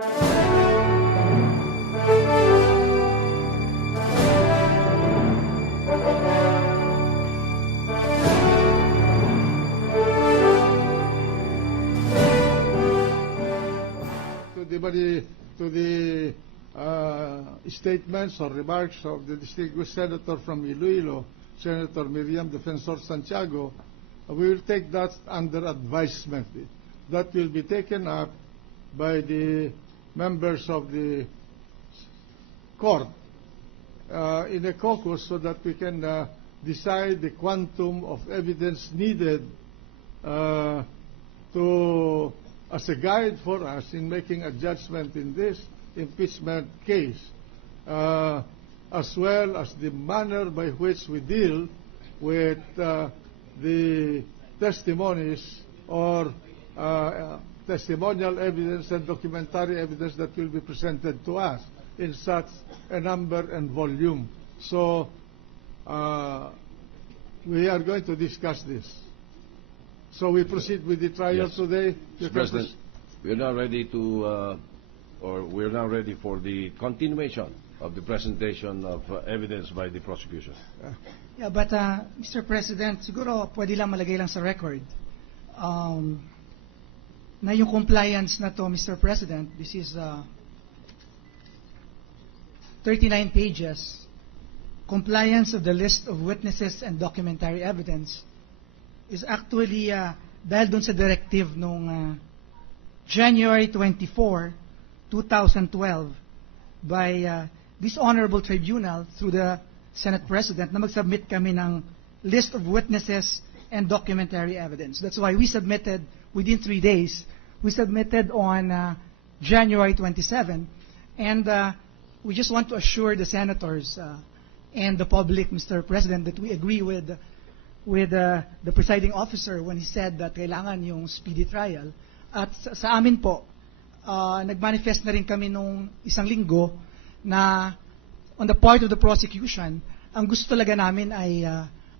To the statements or remarks of the distinguished senator from Iloilo, Senator Miriam Defensor Santiago, we will take that under advisement. That will be taken up by the members of the court in a caucus so that we can decide the quantum of evidence needed as a guide for us in making a judgment in this impeachment case, as well as the manner by which we deal with the testimonies or testimonial evidence and documentary evidence that will be presented to us in such a number and volume. So we are going to discuss this. So we proceed with the trial today. Mr. President, we are now ready to, we are now ready for the continuation of the presentation of evidence by the prosecution. Yeah, but Mr. President, siguro pwede lang malagay lang sa record na yung compliance na to, Mr. President, this is 39 pages, compliance of the list of witnesses and documentary evidence is actually dahil dun sa directive nung January 24, 2012 by this honorable tribunal through the Senate President na mag-submit kami ng list of witnesses and documentary evidence. That's why we submitted within 3 days. We submitted on January 27, and we just want to assure the senators and the public, Mr. President, that we agree with the presiding officer when he said that kailangan yung speedy trial. At sa amin po, nag-manifest na rin kami nung isang linggo na on the part of the prosecution, ang gusto talaga namin ay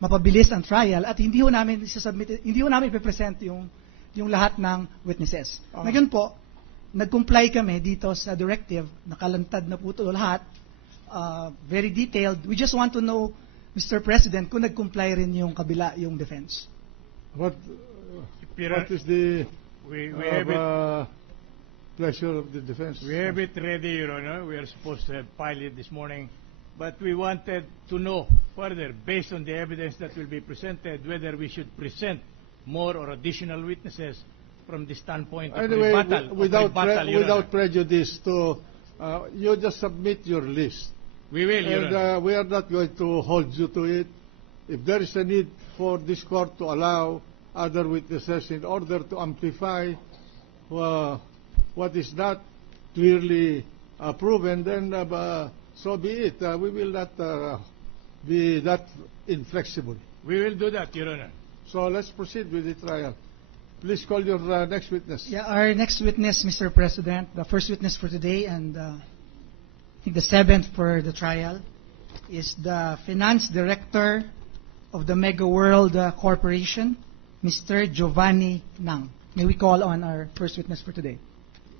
mapabilis ang trial at hindi ho namin ipe-present yung lahat ng witnesses. Ngayon po, nag-comply kami dito sa directive, nakalantad na po ito lahat, very detailed. We just want to know, Mr. President, kung nag-comply rin yung kabila, yung defense. What is the pleasure of the defense? We have it ready, Your Honor. We are supposed to have filed it this morning. But we wanted to know further, based on the evidence that will be presented, whether we should present more or additional witnesses from the standpoint of anyway, rebuttal. Without prejudice, you just submit your list. We will, Your Honor. And we are not going to hold you to it. If there is a need for this court to allow other witnesses in order to amplify what is not clearly proven, then so be it. We will not be that inflexible. We will do that, Your Honor. So let's proceed with the trial. Please call your next witness. Yeah, our next witness, Mr. President, the first witness for today, and I think the seventh for the trial, is the Finance Director of the Mega World Corporation, Mr. Giovanni Nang. May we call on our first witness for today?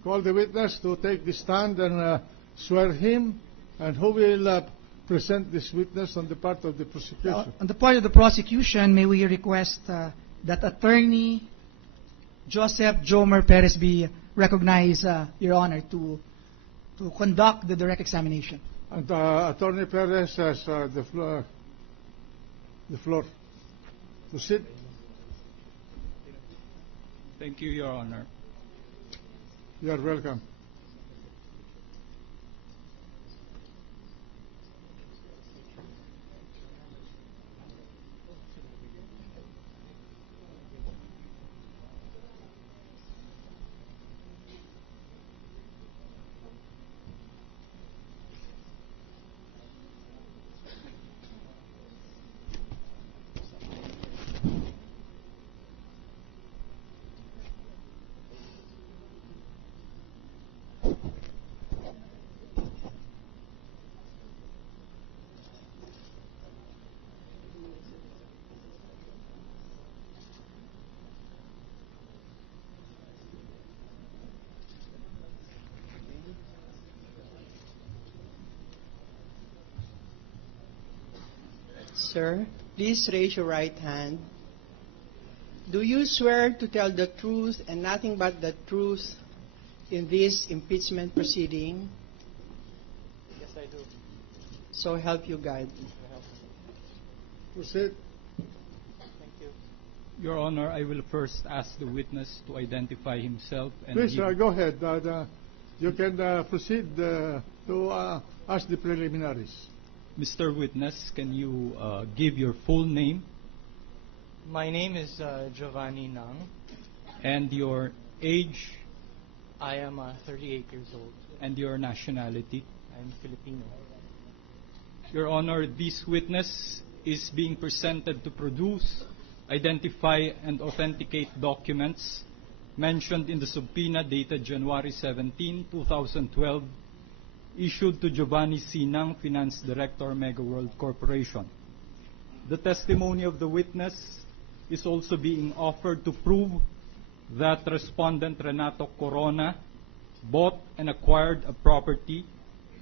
Call the witness to take the stand and swear him. And who will present this witness on the part of the prosecution? On the part of the prosecution, may we request that Attorney Joseph Jomer Perez be recognized, Your Honor, to conduct the direct examination. And Attorney Perez has the floor. Proceed. Thank you, Your Honor. You are welcome. Sir, please raise your right hand. Do you swear to tell the truth and nothing but the truth in this impeachment proceeding? Yes, I do. So help you God. Proceed. Thank you. Your Honor, I will first ask the witness to identify himself and Please give... go ahead. You can proceed to ask the preliminaries. Mr. Witness, can you give your full name My name is Giovanni Nang. and your age I am 38 years old. and your nationality? I'm Filipino. Your Honor, this witness is being presented to produce, identify, and authenticate documents mentioned in the subpoena dated January 17, 2012, issued to Giovanni C. Nang, Finance Director, Mega World Corporation. The testimony of the witness is also being offered to prove that Respondent Renato Corona bought and acquired a property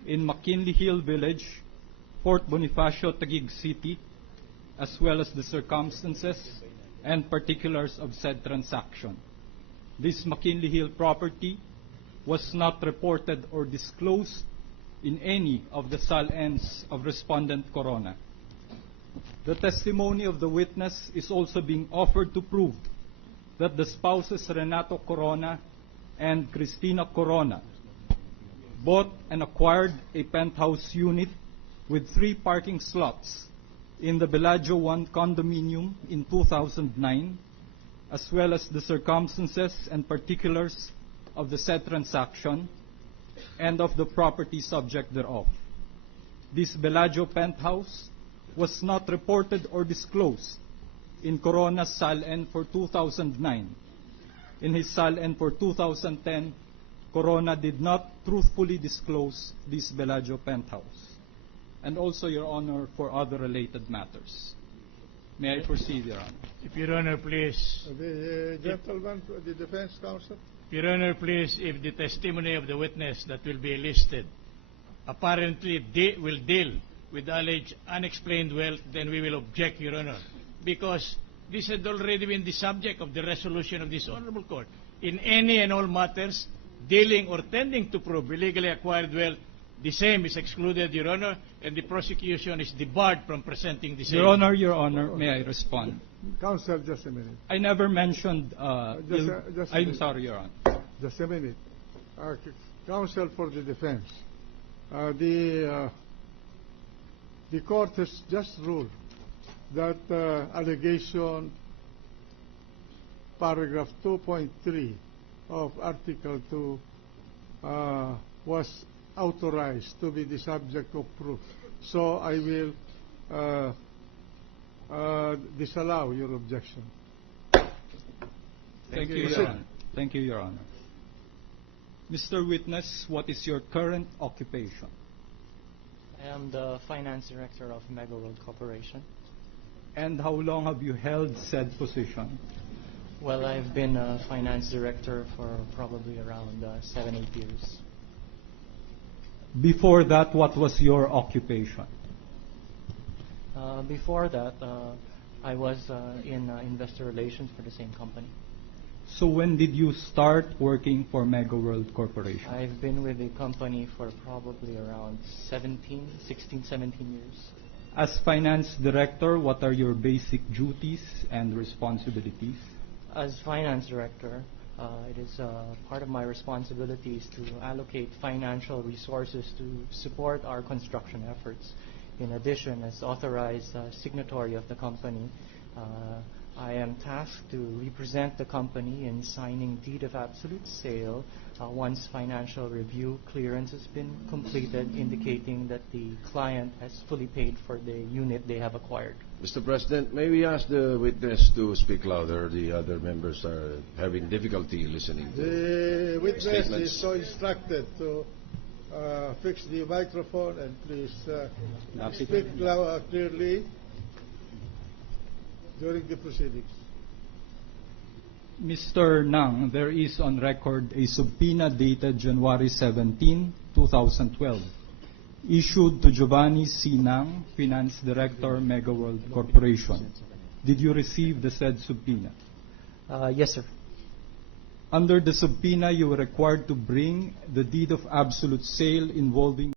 in McKinley Hill Village, Fort Bonifacio, Taguig City, as well as the circumstances and particulars of said transaction. This McKinley Hill property was not reported or disclosed in any of the SAL-Ns of Respondent Corona. The testimony of the witness is also being offered to prove that the spouses Renato Corona and Cristina Corona bought and acquired a penthouse unit with 3 parking slots in the Bellagio 1 condominium in 2009, as well as the circumstances and particulars of the said transaction and of the property subject thereof. This Bellagio penthouse was not reported or disclosed in Corona's SAL-N for 2009. In his SAL-N for 2010, Corona did not truthfully disclose this Bellagio penthouse. And also, Your Honor, for other related matters. May I proceed, Your Honor? If Your Honor, please. The gentleman, the defense counsel. Your Honor, please, if the testimony of the witness that will be listed apparently will deal with alleged unexplained wealth, then we will object, Your Honor, because this had already been the subject of the resolution of this honorable court. In any and all matters dealing or tending to prove illegally acquired wealth, the same is excluded, Your Honor, and the prosecution is debarred from presenting the same. Your Honor, may I respond? Counsel, just a minute. I never mentioned... just a I'm minute. sorry, Your Honor. Just a minute. Counsel for the defense. The court has just ruled that allegation paragraph 2.3 of Article 2 was authorized to be the subject of proof. So I will disallow your objection. Thank you, Your Honor. Thank you, Your Honor. Mr. Witness, what is your current occupation? I am the Finance Director of Mega World Corporation. And how long have you held said position? Well, I've been a Finance Director for probably around 7-8 years. Before that, what was your occupation? Before that, I was in investor relations for the same company. So when did you start working for Mega World Corporation? I've been with the company for probably around 16, 17 years. As Finance Director, what are your basic duties and responsibilities? As Finance Director, it is part of my responsibilities to allocate financial resources to support our construction efforts. In addition, as authorized signatory of the company, I am tasked to represent the company in signing deed of absolute sale once financial review clearance has been completed, indicating that the client has fully paid for the unit they have acquired. Mr. President, may we ask the witness to speak louder? The other members are having difficulty listening to The witness statements. is so instructed to fix the microphone and please speak clearly during the proceedings. Mr. Nang, there is on record a subpoena dated January 17, 2012, issued to Giovanni Sinang, Finance Director, Mega World Corporation. Did you receive the said subpoena? Yes, sir. Under the subpoena, you were required to bring the deed of absolute sale involving